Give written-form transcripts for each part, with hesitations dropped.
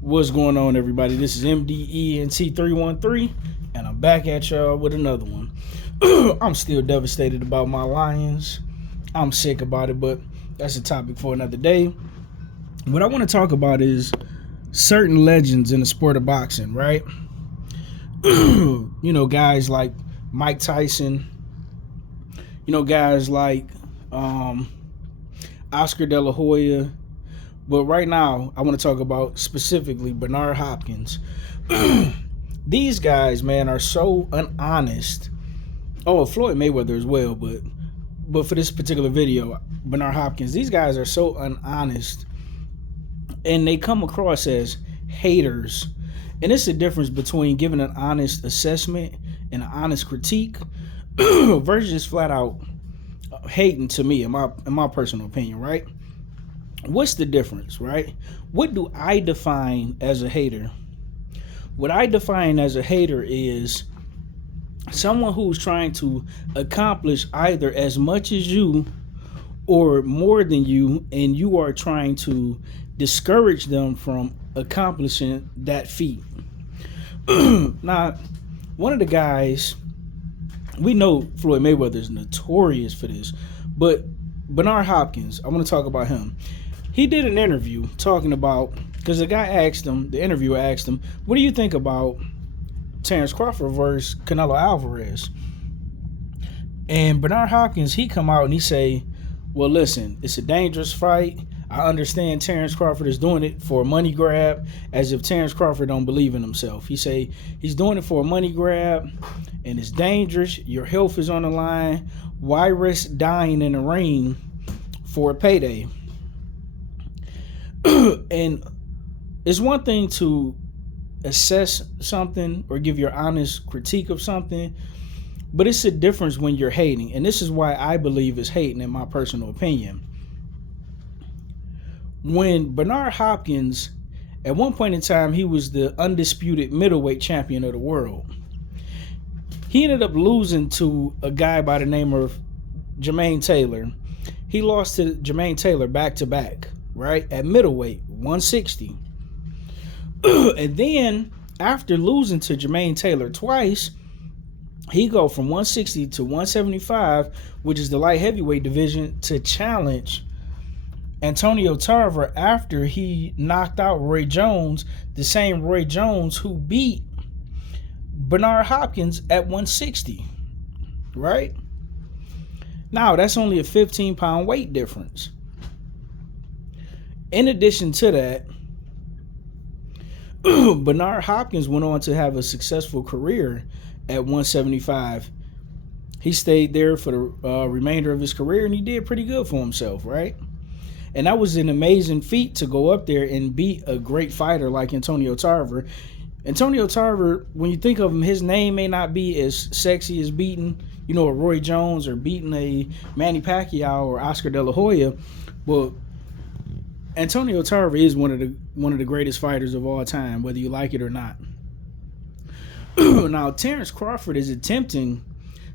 What's going on, everybody? This is MDENT313, and I'm back at y'all with another one. I'm still devastated about my Lions. I'm sick about it, but that's a topic for another day. What I want to talk about is certain legends in the sport of boxing, right? Guys like Mike Tyson, guys like Oscar De La Hoya. But right now, I want to talk about specifically Bernard Hopkins. These guys, man, are so unhonest. Oh, Floyd Mayweather as well, but for this particular video, Bernard Hopkins, these guys are so unhonest, and they come across as haters. And it's the difference between giving an honest assessment and an honest critique versus just flat out hating, to me, in my personal opinion, right? What's the difference, right? What do I define as a hater? What I define as a hater is someone who's trying to accomplish either as much as you or more than you, and you are trying to discourage them from accomplishing that feat. Now, one of the guys, we know Floyd Mayweather is notorious for this, but Bernard Hopkins, I want to talk about him. He did an interview talking about, because the interviewer asked him, what do you think about Terence Crawford versus Canelo Alvarez? And Bernard Hopkins, he come out and he say, well, listen, it's a dangerous fight. I understand Terence Crawford is doing it for a money grab, as if Terence Crawford don't believe in himself. He say he's doing it for a money grab, and it's dangerous. Your health is on the line. Why risk dying in the ring for a payday? And it's one thing to assess something or give your honest critique of something, but it's a difference when you're hating. And this is why I believe it's hating, in my personal opinion. When Bernard Hopkins, at one point in time, he was the undisputed middleweight champion of the world. He ended up losing to a guy by the name of Jermaine Taylor. He lost to Jermaine Taylor back-to-back, right, at middleweight, 160. And then, after losing to Jermaine Taylor twice, he go from 160 to 175, which is the light heavyweight division, to challenge Antonio Tarver after he knocked out Roy Jones, the same Roy Jones who beat Bernard Hopkins at 160, right? Now, that's only a 15-pound weight difference. In addition to that, Bernard Hopkins went on to have a successful career at 175. He stayed there for the remainder of his career, and he did pretty good for himself, right? And that was an amazing feat to go up there and beat a great fighter like Antonio Tarver. Antonio Tarver, when you think of him, his name may not be as sexy as beating, a Roy Jones or beating a Manny Pacquiao or Oscar De La Hoya. But Antonio Tarver is one of the greatest fighters of all time, whether you like it or not. Now, Terence Crawford is attempting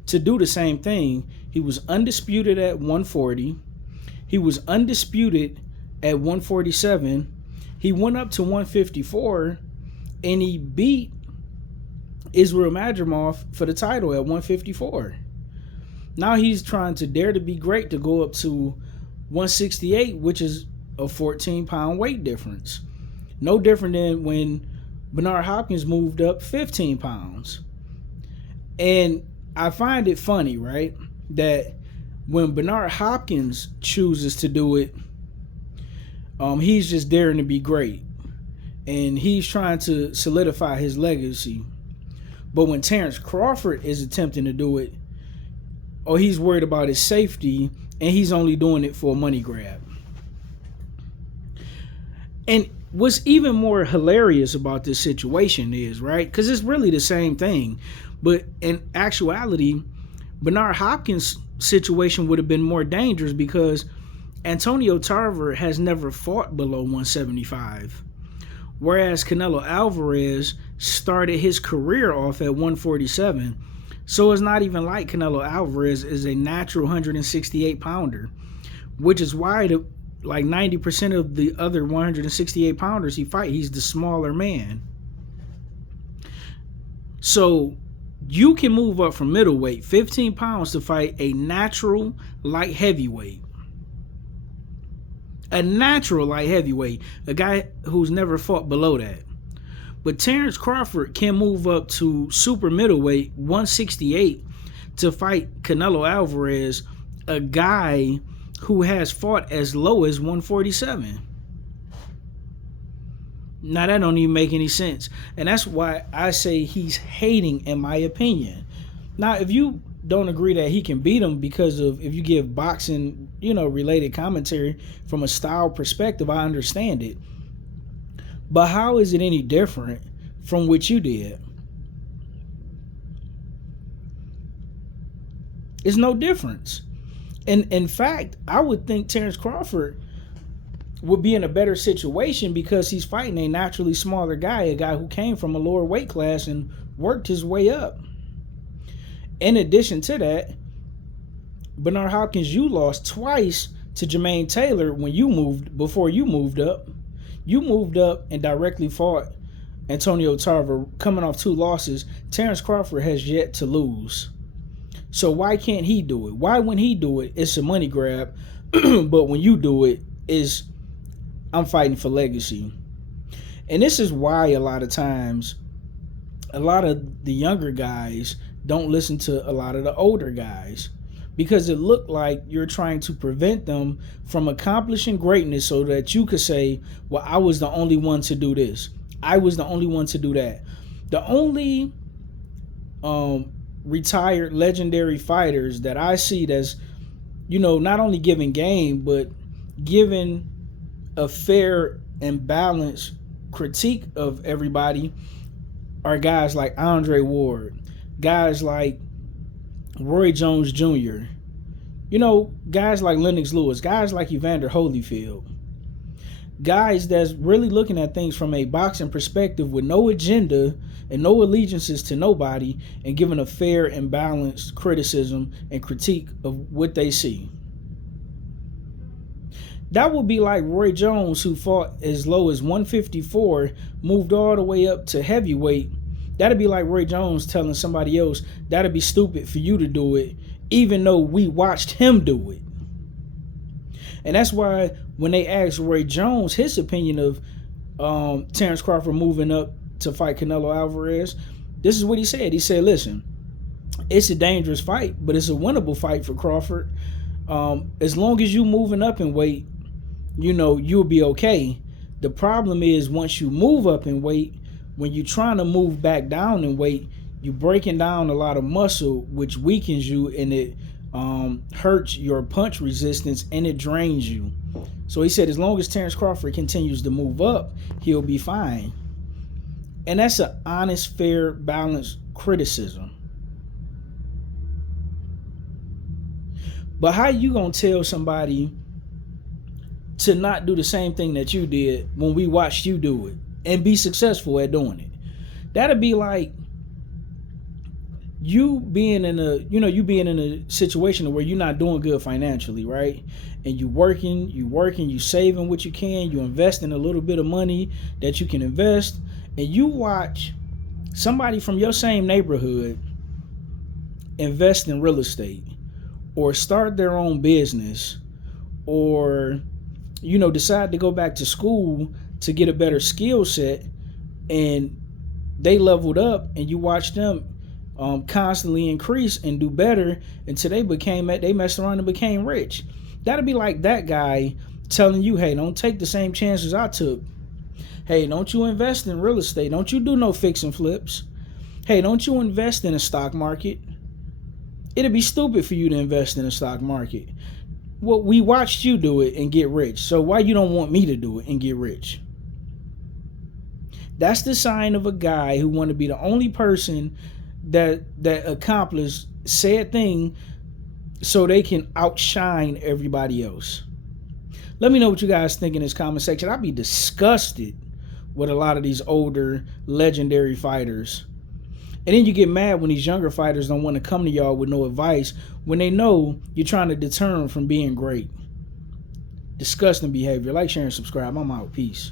to do the same thing. He was undisputed at 140. He was undisputed at 147. He went up to 154, and he beat Israel Madrimov for the title at 154. Now he's trying to dare to be great to go up to 168, which is a 14-pound weight difference. No different than when Bernard Hopkins moved up 15 pounds. And I find it funny, right, that when Bernard Hopkins chooses to do it, he's just daring to be great. And he's trying to solidify his legacy. But when Terence Crawford is attempting to do it, he's worried about his safety, and he's only doing it for a money grab. And what's even more hilarious about this situation is, right, because it's really the same thing, but in actuality, Bernard Hopkins' situation would have been more dangerous because Antonio Tarver has never fought below 175, whereas Canelo Alvarez started his career off at 147. So it's not even like Canelo Alvarez is a natural 168 pounder, which is why like 90% of the other 168 pounders he fight, he's the smaller man. So you can move up from middleweight 15 pounds to fight a natural light heavyweight. A natural light heavyweight. A guy who's never fought below that. But Terence Crawford can move up to super middleweight 168 to fight Canelo Alvarez, a guy who has fought as low as 147. Now that don't even make any sense. And that's why I say he's hating, in my opinion. Now, if you don't agree that he can beat him because of, if you give boxing, related commentary from a style perspective, I understand it. But how is it any different from what you did? It's no difference. And in fact, I would think Terence Crawford would be in a better situation because he's fighting a naturally smaller guy, a guy who came from a lower weight class and worked his way up. In addition to that, Bernard Hopkins, you lost twice to Jermaine Taylor before you moved up. You moved up and directly fought Antonio Tarver, coming off 2 losses. Terence Crawford has yet to lose. So why can't he do it? Why when he do it, it's a money grab, but when you do it, I'm fighting for legacy. And this is why a lot of times, a lot of the younger guys don't listen to a lot of the older guys, because it looked like you're trying to prevent them from accomplishing greatness so that you could say, well, I was the only one to do this. I was the only one to do that. The only retired legendary fighters that I see that's, not only giving game, but giving a fair and balanced critique of everybody are guys like Andre Ward, guys like Roy Jones Jr., guys like Lennox Lewis, guys like Evander Holyfield, guys that's really looking at things from a boxing perspective with no agenda and no allegiances to nobody, and giving a fair and balanced criticism and critique of what they see. That would be like Roy Jones, who fought as low as 154, moved all the way up to heavyweight. That'd be like Roy Jones telling somebody else, that'd be stupid for you to do it, even though we watched him do it. And that's why when they asked Roy Jones his opinion of Terence Crawford moving up to fight Canelo Alvarez, this is what he said. He said, listen, it's a dangerous fight, but it's a winnable fight for Crawford. As long as you moving up in weight, you'll be okay. The problem is once you move up in weight, when you're trying to move back down in weight, you're breaking down a lot of muscle, which weakens you, and it hurts your punch resistance, and it drains you. So he said as long as Terence Crawford continues to move up, he'll be fine. And that's an honest, fair, balanced criticism. But how you gonna tell somebody to not do the same thing that you did when we watched you do it and be successful at doing it? That'd be like you being in a situation where you're not doing good financially, right? And you working, you saving what you can, you investing a little bit of money that you can invest, and you watch somebody from your same neighborhood invest in real estate or start their own business, or decide to go back to school to get a better skill set, and they leveled up, and you watch them constantly increase and do better until they messed around and became rich. That'd be like that guy telling you, hey, don't take the same chances I took. Hey, don't you invest in real estate. Don't you do no fix and flips. Hey, don't you invest in a stock market. It'd be stupid for you to invest in a stock market. Well, we watched you do it and get rich. So why you don't want me to do it and get rich? That's the sign of a guy who want to be the only person that accomplished said thing so they can outshine everybody else. Let me know what you guys think in this comment section. I'd be disgusted with a lot of these older legendary fighters. And then you get mad when these younger fighters don't want to come to y'all with no advice when they know you're trying to deter them from being great. Disgusting behavior. Like, share, and subscribe. I'm out. Peace.